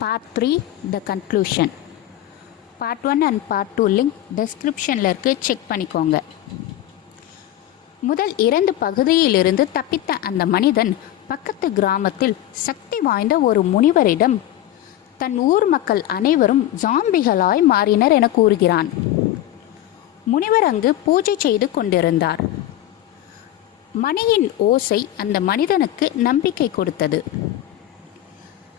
Part 3 the conclusion. Part 1 and part 2 link டெஸ்கிரிப்ஷனில் இருக்குது, check பண்ணிக்கோங்க. முதல் 2 பகுதியிலிருந்து தப்பித்த அந்த மனிதன் பக்கத்து கிராமத்தில் சக்தி வாய்ந்த ஒரு முனிவரிடம் தன் ஊர் மக்கள் அனைவரும் ஜாம்பிகளாய் மாறினர் என கூறுகிறான். முனிவர் அங்கு பூஜை செய்து கொண்டிருந்தார். மணியின் ஓசை அந்த மனிதனுக்கு நம்பிக்கை கொடுத்தது.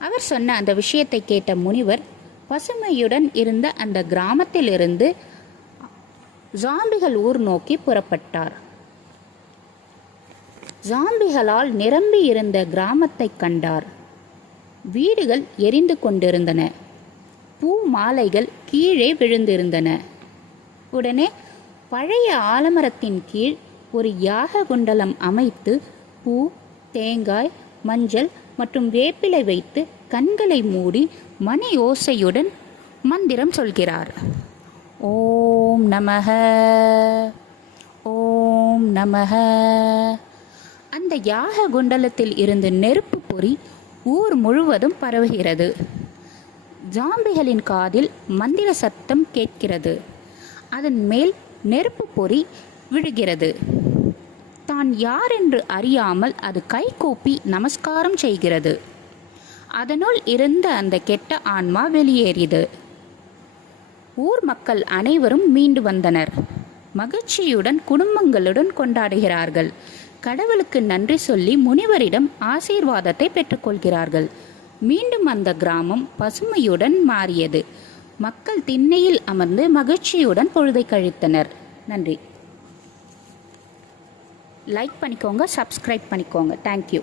அவர் சொன்ன அந்த விஷயத்தை கேட்ட முனிவர் பசுமையுடன் இருந்த அந்த கிராமத்திலிருந்து ஜாம்பிகள் ஊர் நோக்கி புறப்பட்டார். ஜாம்பிகளால் நிரம்பி இருந்த கிராமத்தை கண்டார். வீடுகள் எரிந்து கொண்டிருந்தன. பூ மாலைகள் கீழே விழுந்திருந்தன. உடனே பழைய ஆலமரத்தின் கீழ் ஒரு யாக குண்டலம் அமைத்து பூ, தேங்காய், மஞ்சள் மற்றும் வேப்பிலை வைத்து கண்களை மூடி மணி ஓசையுடன் மந்திரம் சொல்கிறார். ஓம் நமஹ, ஓம் நமஹ. அந்த யாக குண்டலத்தில் இருந்து நெருப்பு பொறி ஊர் முழுவதும் பரவுகிறது. ஜாம்பிகளின் காதில் மந்திர சத்தம் கேட்கிறது. அதன் மேல் நெருப்பு பொறி விழுகிறது. தான் யார் என்று அறியாமல் அது கைகூப்பி நமஸ்காரம் செய்கிறது. அதனுள் இருந்த அந்த கெட்ட ஆன்மா வெளியேறியது. ஊர் மக்கள் அனைவரும் மீண்டு வந்தனர். மகிழ்ச்சியுடன் குடும்பங்களுடன் கொண்டாடுகிறார்கள். கடவுளுக்கு நன்றி சொல்லி முனிவரிடம் ஆசீர்வாதத்தை பெற்றுக்கொள்கிறார்கள். மீண்டும் அந்த கிராமம் பசுமையுடன் மாறியது. மக்கள் திண்ணையில் அமர்ந்து மகிழ்ச்சியுடன் பொழுதை கழித்தனர். நன்றி. லைக் பண்ணிக்கோங்க, சப்ஸ்கிரைப் பண்ணிக்கோங்க. தேங்க்யூ.